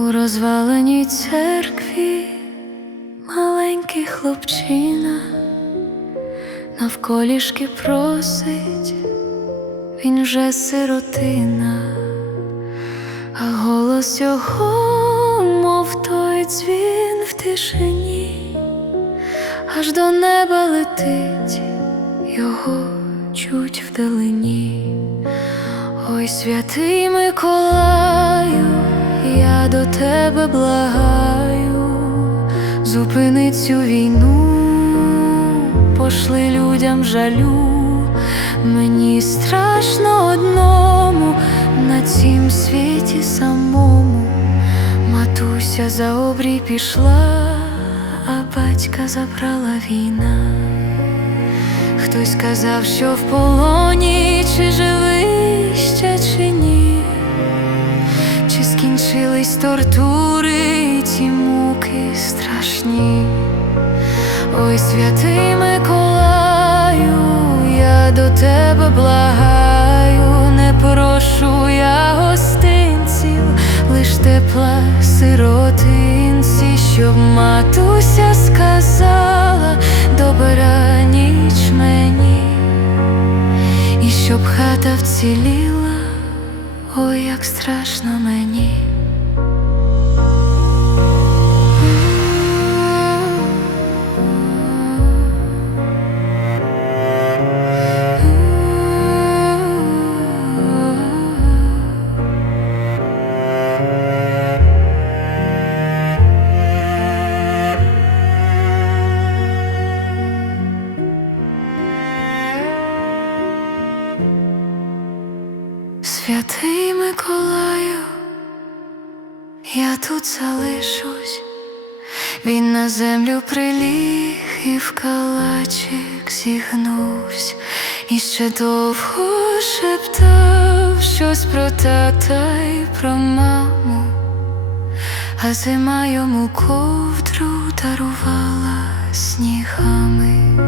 У розваленій церкві маленький хлопчина навколішки просить, він вже сиротина, а голос його, мов той дзвін в тишині, аж до неба летить, його чуть вдалині, ой святий Миколай тебе благаю, зупини цю війну, пошли людям жалю, мені страшно одному на цім світі самому. Матуся за обрій пішла, а батька забрала війна. Хтось казав, що в полоні, чи живий чи скінчились тортури, ті муки страшні. Ой, святий Миколаю, я до тебе благаю, не прошу я гостинців, лиш тепла сиротинці, щоб матуся сказала добра ніч мені, і щоб хата вціліла, ой, як страшно мені. Святий Миколаю, я тут залишусь, він на землю приліг і в калачик зігнувсь, і ще довго шептав щось про тата й про маму, а зима йому ковдру дарувала снігами.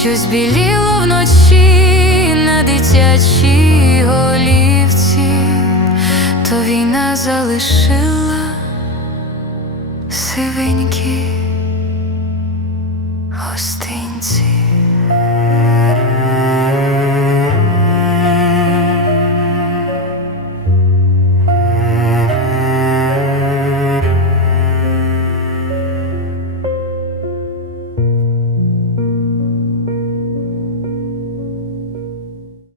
Щось біліло вночі на дитячій залишила сивенькі гостинці.